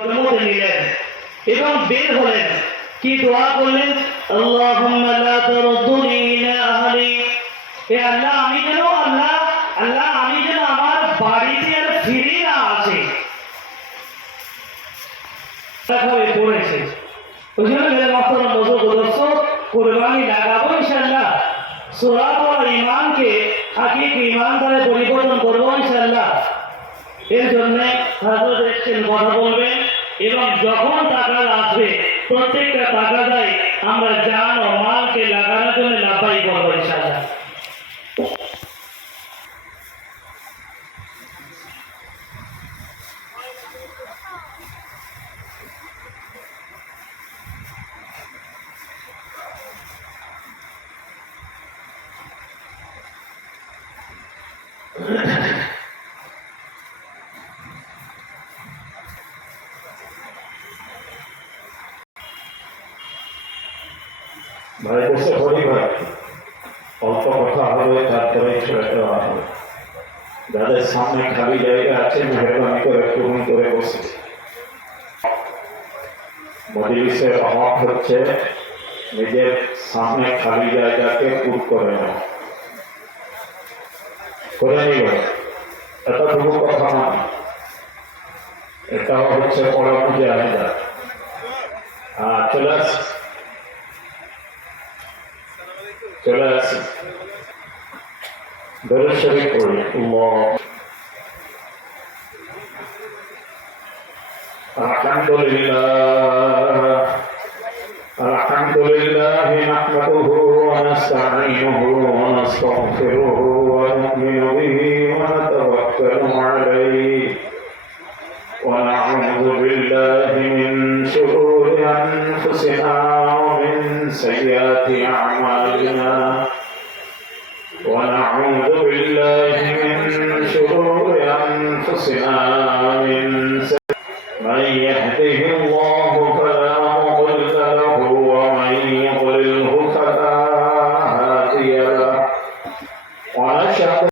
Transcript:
মধ্যে নিলেন এবং বের হলেন। কি দোয়া করলেন? আল্লাহুম্মা লা তারুদ্দুনি ইলা আহলি, হে আল্লাহ আমি যেন আমার বাড়িতে আর ফিরে না আসি। পড়েছে ওই জন্য মেরে মাত্র দর্শক কোরবানি লাগাবো ইনশাআল্লাহ। সূরা আর ঈমানকে হাকিকি ঈমান দ্বারা পরিবর্তন করবো ইনশাআল্লাহ। এর জন্য হযরত এসেছেন কথা বলবেন এবং যখন টাকা আসবে প্রত্যেকটা টাকা দেয় আমরা জান ও মালকে লাগানোর জন্য লাফাই করবো ইনশাআল্লাহ। ভাই বসে হরি ভাই অল্প কথা হবে, তারপরে ছোটা হবে। যাদের সামনে খালি জায়গা আছে মেহরবানি করে পূরণ করে বসে। মজলিসের অভাব হচ্ছে, নিজের সামনে খালি জায়গাকে পূর করে নেওয়া করে নিব। এতটুকু কথা নয়, এটাও হচ্ছে পড়ানো জায়গা। চলে আসি দরুদ শরীফ পড়ি। আলহামদুলিল্লাহ নাহমাদুহু ওয়া নাস্তাঈনুহু ওয়া নাস্তাগফিরুহু ওয়া নু'মিনু বিহি ওয়া নাতাওয়াক্কালু আলাইহি ওয়া না'উযু বিল্লাহি মিন শুরুরি আনফুসিনা ওয়া মিন সাইয়্যাতি আ'মালিনা ونعوذ بالله من شرور أنفسنا